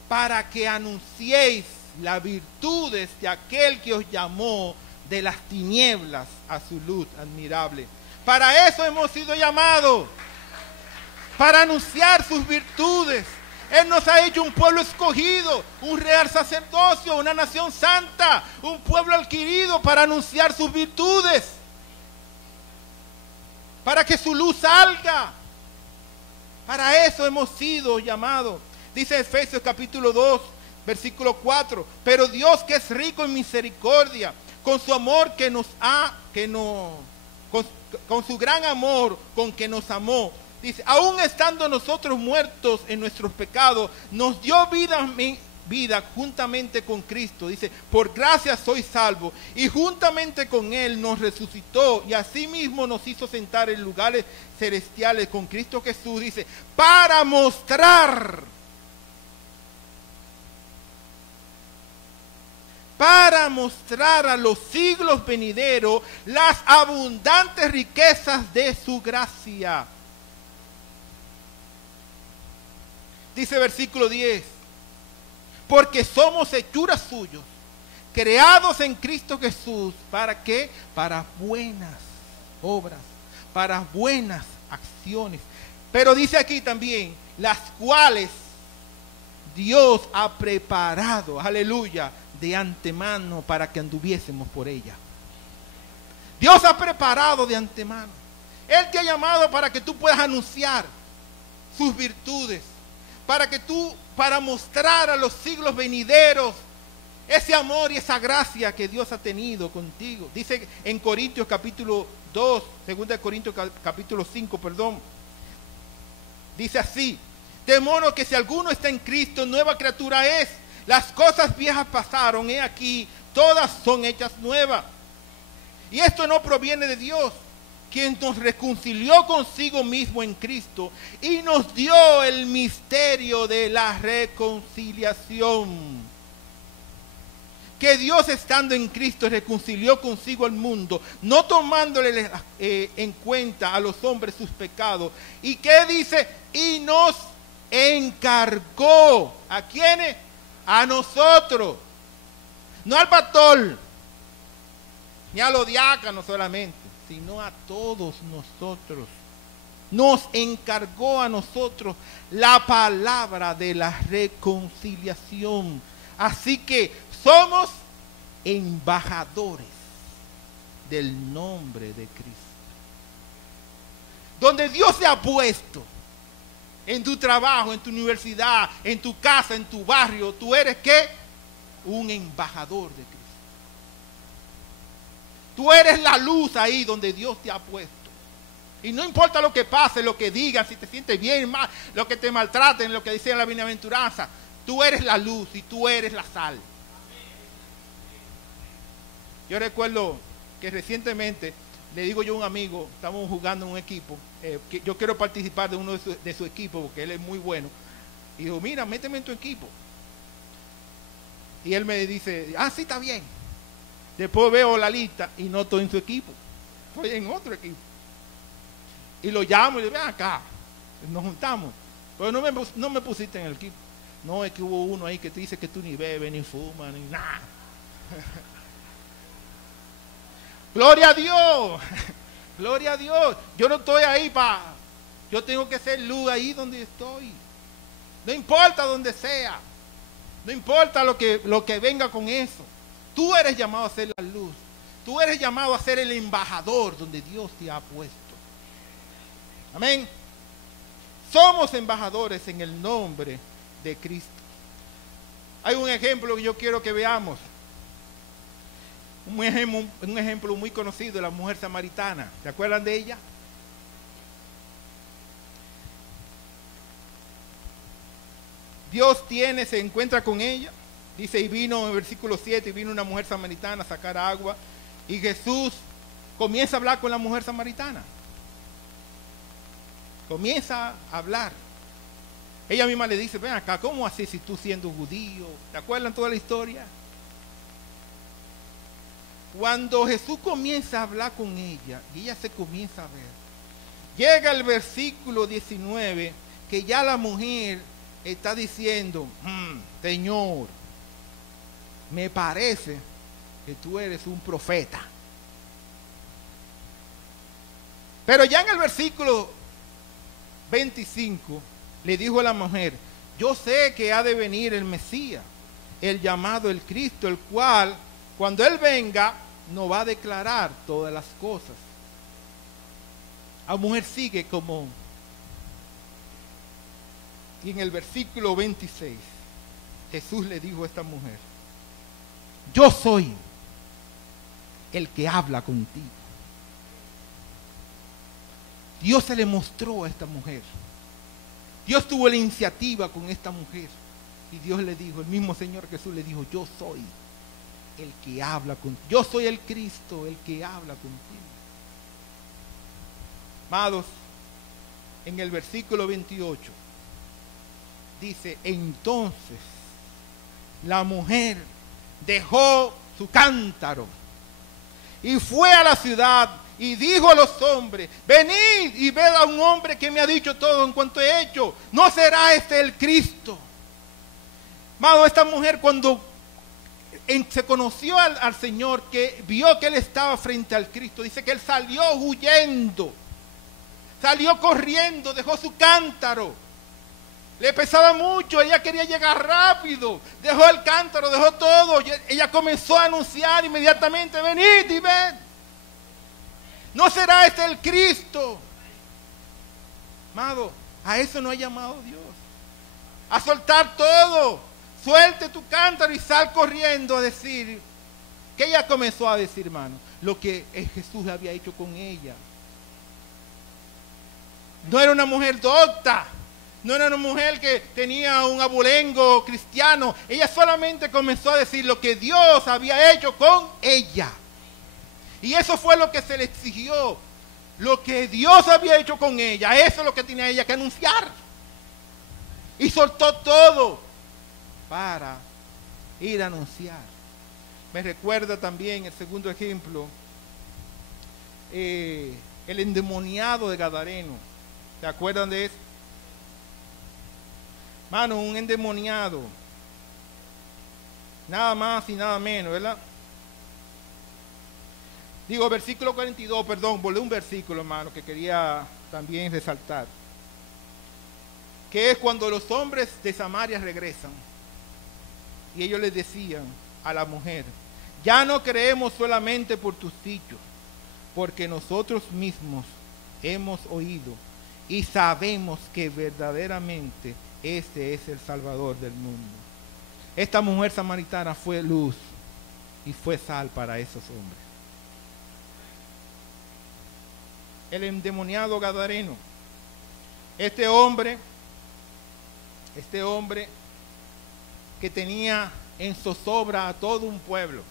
Para que anunciéis las virtudes de aquel que os llamó de las tinieblas a su luz admirable. Para eso hemos sido llamados, para anunciar sus virtudes. Él nos ha hecho un pueblo escogido, un real sacerdocio, una nación santa, un pueblo adquirido para anunciar sus virtudes, para que su luz salga. Para eso hemos sido llamados. Dice Efesios capítulo 2, versículo 4, pero Dios, que es rico en misericordia, con su amor con su gran amor con que nos amó, dice, aún estando nosotros muertos en nuestros pecados, nos dio vida juntamente con Cristo. Dice, por gracia soy salvo, y juntamente con Él nos resucitó, y asimismo nos hizo sentar en lugares celestiales con Cristo Jesús, dice, para mostrar a los siglos venideros las abundantes riquezas de su gracia. Dice versículo 10, porque somos hechuras suyos, creados en Cristo Jesús, ¿para qué? Para buenas obras, para buenas acciones, Pero dice aquí también, las cuales Dios ha preparado, aleluya, de antemano para que anduviésemos por ella. Dios ha preparado de antemano. Él te ha llamado para que tú puedas anunciar sus virtudes, para mostrar a los siglos venideros ese amor y esa gracia que Dios ha tenido contigo. Dice en Corintios capítulo 2, 2 Corintios capítulo 5, perdón. Dice así: de modo que si alguno está en Cristo, nueva criatura es. Las cosas viejas pasaron, he aquí, todas son hechas nuevas. Y esto no proviene de Dios, quien nos reconcilió consigo mismo en Cristo y nos dio el misterio de la reconciliación. Que Dios, estando en Cristo, reconcilió consigo al mundo, no tomándole en cuenta a los hombres sus pecados. ¿Y qué dice? Y nos encargó. ¿A quiénes? A nosotros. No al pastor, ni a los diáconos solamente, sino a todos nosotros. Nos encargó a nosotros la palabra de la reconciliación. Así que somos embajadores del nombre de Cristo. Donde Dios se ha puesto, en tu trabajo, en tu universidad, en tu casa, en tu barrio, tú eres ¿qué? Un embajador de Cristo. Tú eres la luz ahí donde Dios te ha puesto. Y no importa lo que pase, lo que digan, si te sientes bien, mal, lo que te maltraten, lo que dice en la bienaventuranza, tú eres la luz y tú eres la sal. Yo recuerdo que recientemente le digo yo a un amigo, estamos jugando en un equipo, que yo quiero participar de uno de su equipo porque él es muy bueno. Y digo, mira, méteme en tu equipo. Y él me dice, sí, está bien. Después veo la lista y no estoy en su equipo, estoy en otro equipo. Y lo llamo y le digo, ven acá, nos juntamos. Pero no me pusiste en el equipo. No, es que hubo uno ahí que te dice que tú ni bebes, ni fumas, ni nada. Gloria a Dios. Gloria a Dios. Yo no estoy ahí yo tengo que ser luz ahí donde estoy. No importa donde sea. No importa lo que venga con eso. Tú eres llamado a ser la luz. Tú eres llamado a ser el embajador donde Dios te ha puesto. Amén. Somos embajadores en el nombre de Cristo. Hay un ejemplo que yo quiero que veamos. Un ejemplo muy conocido de la mujer samaritana. ¿Se acuerdan de ella? Dios se encuentra con ella. Dice, y vino en el versículo 7, y vino una mujer samaritana a sacar agua. Y Jesús comienza a hablar con la mujer samaritana. Comienza a hablar. Ella misma le dice, ven acá, ¿cómo así si tú siendo judío? ¿Te acuerdan toda la historia? Cuando Jesús comienza a hablar con ella, y ella se comienza a ver, llega el versículo 19, que ya la mujer está diciendo, Señor, me parece que tú eres un profeta. Pero ya en el versículo 25, le dijo a la mujer, yo sé que ha de venir el Mesías, el llamado el Cristo, el cual, cuando Él venga, nos va a declarar todas las cosas. La mujer sigue como, y en el versículo 26, Jesús le dijo a esta mujer, yo soy el que habla contigo. Dios se le mostró a esta mujer. Dios tuvo la iniciativa con esta mujer. Y Dios le dijo, el mismo Señor Jesús le dijo, yo soy el que habla contigo. Yo soy el Cristo, el que habla contigo. Amados, en el versículo 28, dice, entonces la mujer dejó su cántaro y fue a la ciudad y dijo a los hombres, venid y ved a un hombre que me ha dicho todo en cuanto he hecho. ¿No será este el Cristo? Amado, esta mujer cuando se conoció al Señor, que vio que Él estaba frente al Cristo, dice que Él salió huyendo. Salió corriendo, dejó su cántaro. Le pesaba mucho, ella quería llegar rápido. Dejó el cántaro, dejó todo. Ella comenzó a anunciar inmediatamente: venid y ved. ¿No será este el Cristo? Amado, a eso no ha llamado Dios. A soltar todo. Suelte tu cántaro y sal corriendo a decir. ¿Qué ella comenzó a decir, hermano? Lo que Jesús había hecho con ella. No era una mujer docta. No era una mujer que tenía un abolengo cristiano. Ella solamente comenzó a decir lo que Dios había hecho con ella. Y eso fue lo que se le exigió. Lo que Dios había hecho con ella. Eso es lo que tenía ella que anunciar. Y soltó todo para ir a anunciar. Me recuerda también el segundo ejemplo. El endemoniado de Gadareno. ¿Se acuerdan de eso? Mano, un endemoniado. Nada más y nada menos, ¿verdad? Digo, versículo 42, perdón, volví un versículo, hermano, que quería también resaltar. Que es cuando los hombres de Samaria regresan. Y ellos les decían a la mujer: ya no creemos solamente por tus dichos, porque nosotros mismos hemos oído y sabemos que verdaderamente este es el Salvador del mundo. Esta mujer samaritana fue luz y fue sal para esos hombres. El endemoniado gadareno. Este hombre que tenía en zozobra a todo un pueblo.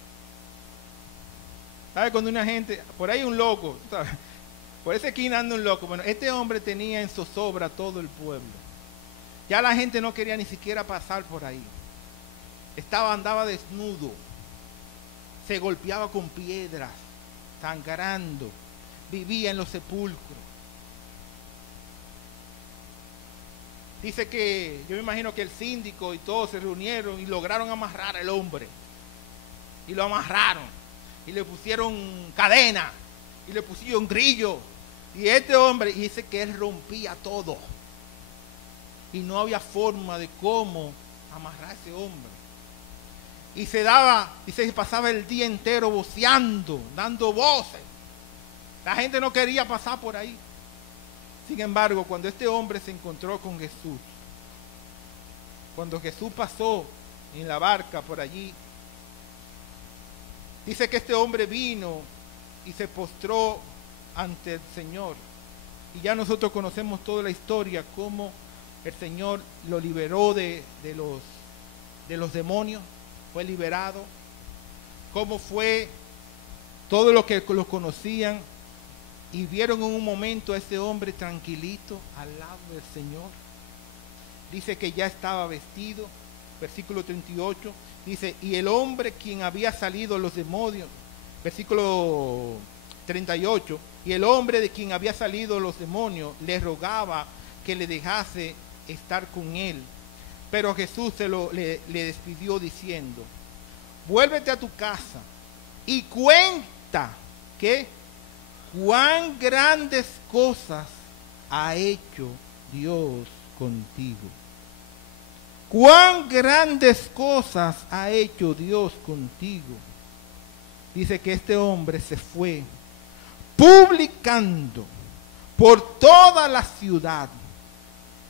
¿Sabe cuando una gente, por ahí un loco, ¿sabe? Por esa esquina anda un loco? Bueno, este hombre tenía en zozobra a todo el pueblo. Ya la gente no quería ni siquiera pasar por ahí. Andaba desnudo. Se golpeaba con piedras, sangrando. Vivía en los sepulcros. Dice que, yo me imagino que el síndico y todos se reunieron y lograron amarrar al hombre. Y lo amarraron. Y le pusieron cadena. Y le pusieron grillo. Y este hombre, y dice que él rompía todo. Y no había forma de cómo amarrar a ese hombre. Y se pasaba el día entero voceando, dando voces. La gente no quería pasar por ahí. Sin embargo, cuando este hombre se encontró con Jesús, cuando Jesús pasó en la barca por allí, dice que este hombre vino y se postró ante el Señor. Y ya nosotros conocemos toda la historia, cómo el Señor lo liberó de los demonios, fue liberado, cómo fue todo lo que lo conocían y vieron en un momento a ese hombre tranquilito al lado del Señor. Dice que ya estaba vestido, versículo 38, dice, y el hombre quien había salido los demonios, versículo 38, y el hombre de quien había salido los demonios le rogaba que le dejase estar con él. Pero Jesús le despidió diciendo: vuélvete a tu casa y cuenta que cuán grandes cosas ha hecho Dios contigo. Cuán grandes cosas ha hecho Dios contigo. Dice que este hombre se fue publicando por toda la ciudad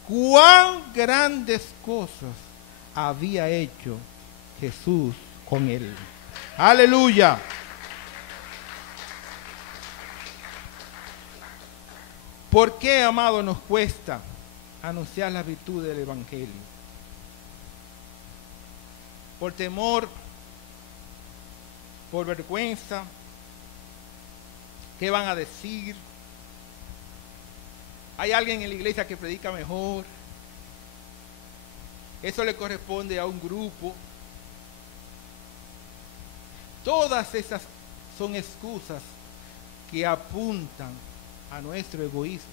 cuán grandes cosas había hecho Jesús con él. Aleluya. ¿Por qué, amado, nos cuesta anunciar la virtud del Evangelio? Por temor, por vergüenza. ¿Qué van a decir? Hay alguien en la iglesia que predica mejor. Eso le corresponde a un grupo. Todas esas son excusas que apuntan a nuestro egoísmo.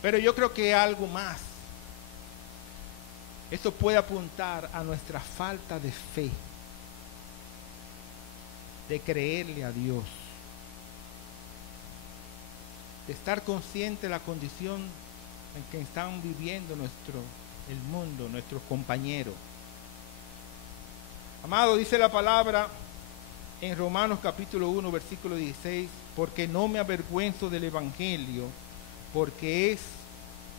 Pero yo creo que hay algo más. Esto puede apuntar a nuestra falta de fe, de creerle a Dios. de estar consciente de la condición en que están viviendo el mundo, nuestros compañeros. Amado, dice la palabra en Romanos capítulo 1, versículo 16, porque no me avergüenzo del evangelio, porque es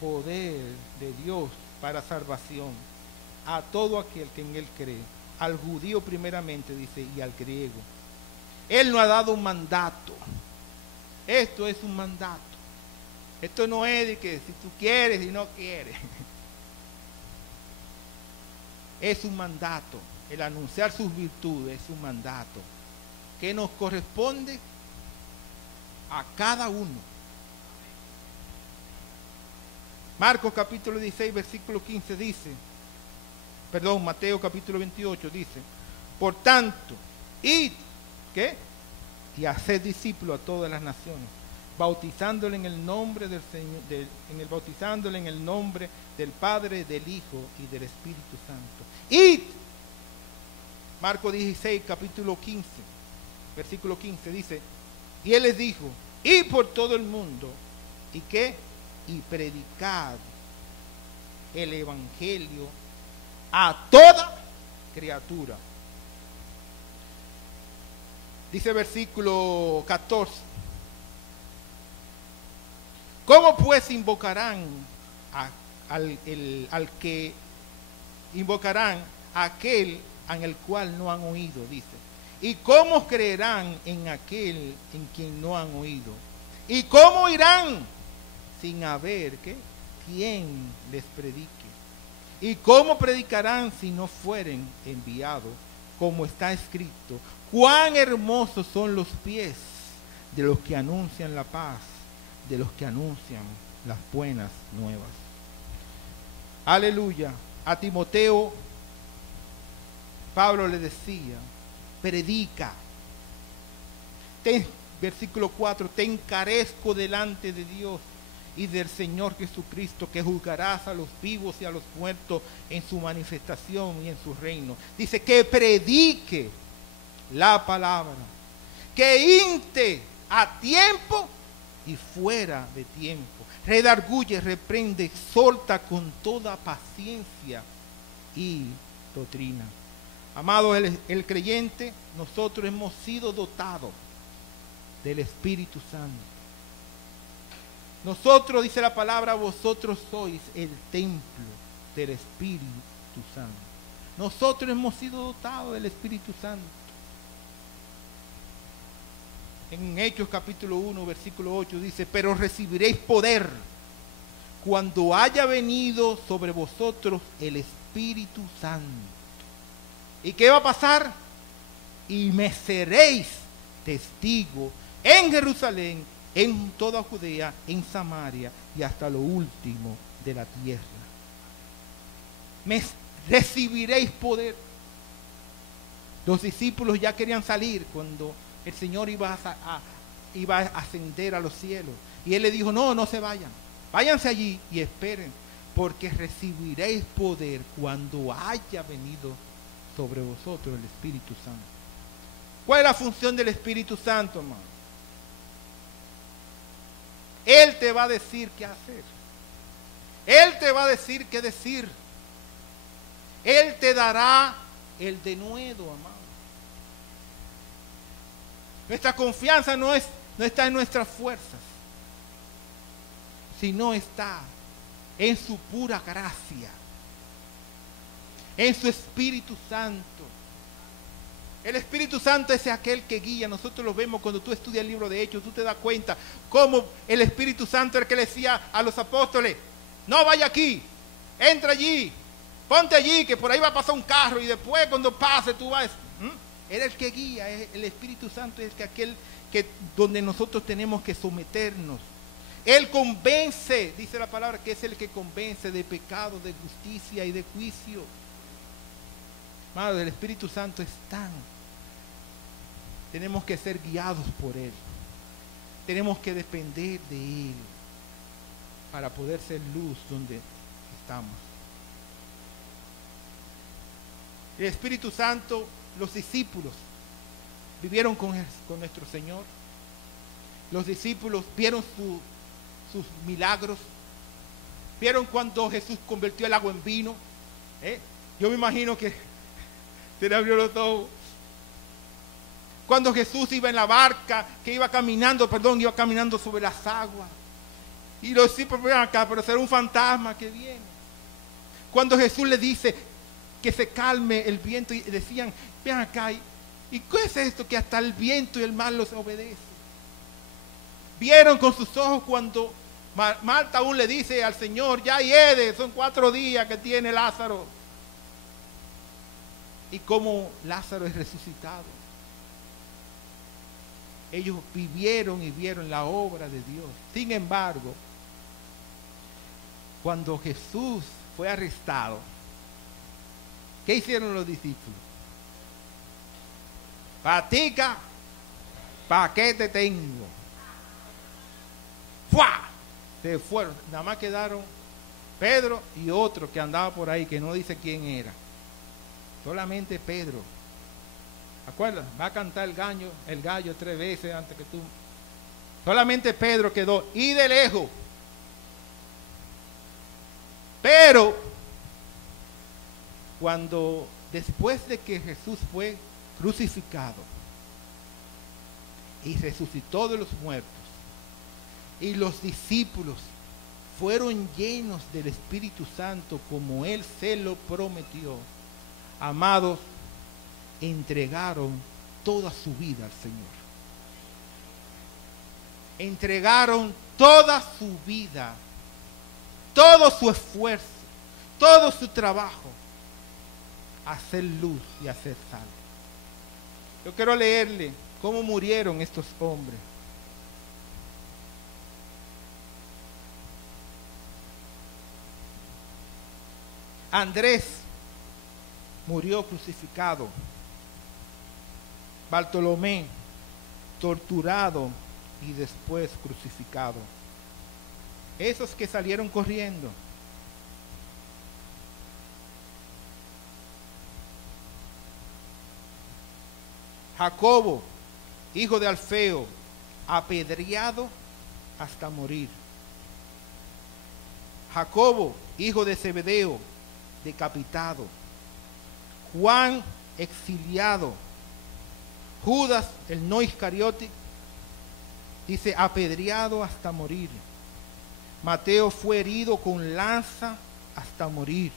poder de Dios para salvación a todo aquel que en él cree, al judío primeramente, dice, y al griego. Él nos ha dado un mandato. Esto es un mandato. Esto no es de que si tú quieres y no quieres. Es un mandato. El anunciar sus virtudes es un mandato que nos corresponde a cada uno. Marcos capítulo 16, versículo 15 dice, Mateo capítulo 28 dice, por tanto, id, ¿qué? Y haced discípulos a todas las naciones, bautizándole en el nombre del Señor, bautizándole en el nombre del Padre, del Hijo y del Espíritu Santo. Id. Marcos 16, capítulo 15, versículo 15 dice, y él les dijo, id por todo el mundo, ¿y qué? Y predicad el evangelio a toda criatura. Dice versículo 14, ¿cómo pues invocarán invocarán a aquel en el cual no han oído? Dice, ¿y cómo creerán en aquel en quien no han oído? ¿Y cómo irán sin haber quien les predique? ¿Y cómo predicarán si no fueren enviados? Como está escrito, cuán hermosos son los pies de los que anuncian la paz, de los que anuncian las buenas nuevas. Aleluya. A Timoteo, Pablo le decía, predica. Versículo 4, te encarezco delante de Dios y del Señor Jesucristo, que juzgarás a los vivos y a los muertos en su manifestación y en su reino. Dice que predique la palabra, que inste a tiempo y fuera de tiempo, redarguye, reprende, exhorta con toda paciencia y doctrina. Amado, el creyente, nosotros hemos sido dotados del Espíritu Santo. Nosotros, dice la palabra, vosotros sois el templo del Espíritu Santo. Nosotros hemos sido dotados del Espíritu Santo. En Hechos capítulo 1, versículo 8 dice, pero recibiréis poder cuando haya venido sobre vosotros el Espíritu Santo. ¿Y qué va a pasar? Y me seréis testigo en Jerusalén, en toda Judea, en Samaria y hasta lo último de la tierra. Recibiréis poder. Los discípulos ya querían salir cuando el Señor iba a ascender a los cielos. Y Él le dijo, no se vayan. Váyanse allí y esperen, porque recibiréis poder cuando haya venido sobre vosotros el Espíritu Santo. ¿Cuál es la función del Espíritu Santo, hermano? Él te va a decir qué hacer. Él te va a decir qué decir. Él te dará el denuedo, amado. Nuestra confianza no está en nuestras fuerzas, sino está en su pura gracia, en su Espíritu Santo. El Espíritu Santo es aquel que guía. Nosotros lo vemos cuando tú estudias el libro de Hechos. Tú te das cuenta cómo el Espíritu Santo es el que le decía a los apóstoles, no vaya aquí, entra allí, ponte allí, que por ahí va a pasar un carro y después cuando pase tú vas. Era el que guía. El Espíritu Santo es aquel que donde nosotros tenemos que someternos. Él convence, dice la palabra, que es el que convence de pecado, de justicia y de juicio. Hermano, el Espíritu Santo es tenemos que ser guiados por Él. Tenemos que depender de Él para poder ser luz donde estamos. El Espíritu Santo, los discípulos vivieron con nuestro Señor. Los discípulos vieron sus milagros. ¿Vieron cuando Jesús convirtió el agua en vino? Yo me imagino que se le abrió los ojos. Cuando Jesús iba en la barca, que iba caminando sobre las aguas. Y los discípulos ven acá, pero será un fantasma que viene. Cuando Jesús le dice que se calme el viento, y decían, ven acá, ¿y qué es esto que hasta el viento y el mar los obedece? Vieron con sus ojos cuando Marta aún le dice al Señor, ya hiede, son 4 días que tiene Lázaro. Y como Lázaro es resucitado. Ellos vivieron y vieron la obra de Dios. Sin embargo, cuando Jesús fue arrestado, ¿qué hicieron los discípulos? Patica, ¿para qué te tengo? ¡Fua! Se fueron. Nada más quedaron Pedro y otro que andaba por ahí, que no dice quién era. Solamente Pedro. ¿Acuerdas? Va a cantar el gallo 3 veces antes que tú. Solamente Pedro quedó. Y de lejos. Pero cuando después de que Jesús fue crucificado y resucitó de los muertos, y los discípulos fueron llenos del Espíritu Santo como Él se lo prometió, amados, entregaron toda su vida al Señor. Entregaron toda su vida, todo su esfuerzo, todo su trabajo a hacer luz y a hacer sal. Yo quiero leerle cómo murieron estos hombres. Andrés murió crucificado. Bartolomé torturado y después crucificado. Esos que salieron corriendo. Jacobo, hijo de Alfeo, apedreado hasta morir. Jacobo, hijo de Zebedeo, decapitado. Juan, exiliado. Judas, el no Iscariote, dice apedreado hasta morir. Mateo fue herido con lanza hasta morir.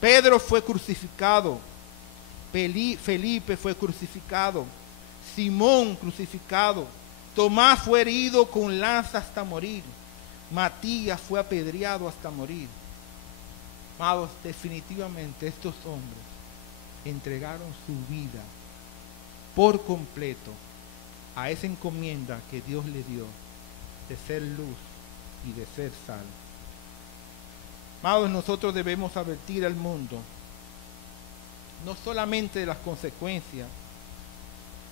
Pedro fue crucificado. Felipe fue crucificado. Simón crucificado. Tomás fue herido con lanza hasta morir. Matías fue apedreado hasta morir. Amados, definitivamente estos hombres entregaron su vida por completo a esa encomienda que Dios le dio de ser luz y de ser sal. Amados, nosotros debemos advertir al mundo no solamente de las consecuencias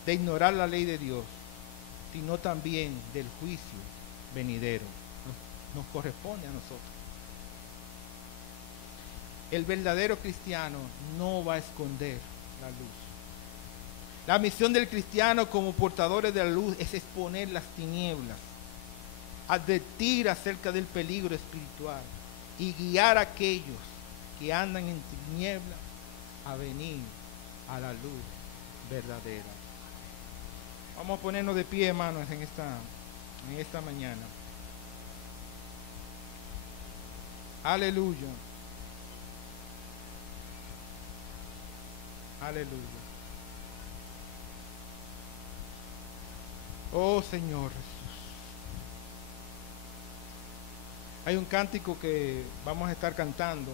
de ignorar la ley de Dios, sino también del juicio venidero. Nos corresponde a nosotros. El verdadero cristiano no va a esconder la luz. La misión del cristiano como portadores de la luz es exponer las tinieblas, advertir acerca del peligro espiritual y guiar a aquellos que andan en tinieblas a venir a la luz verdadera. Vamos a ponernos de pie, hermanos, en esta mañana. Aleluya. Aleluya. Oh Señor Jesús. Hay un cántico que vamos a estar cantando.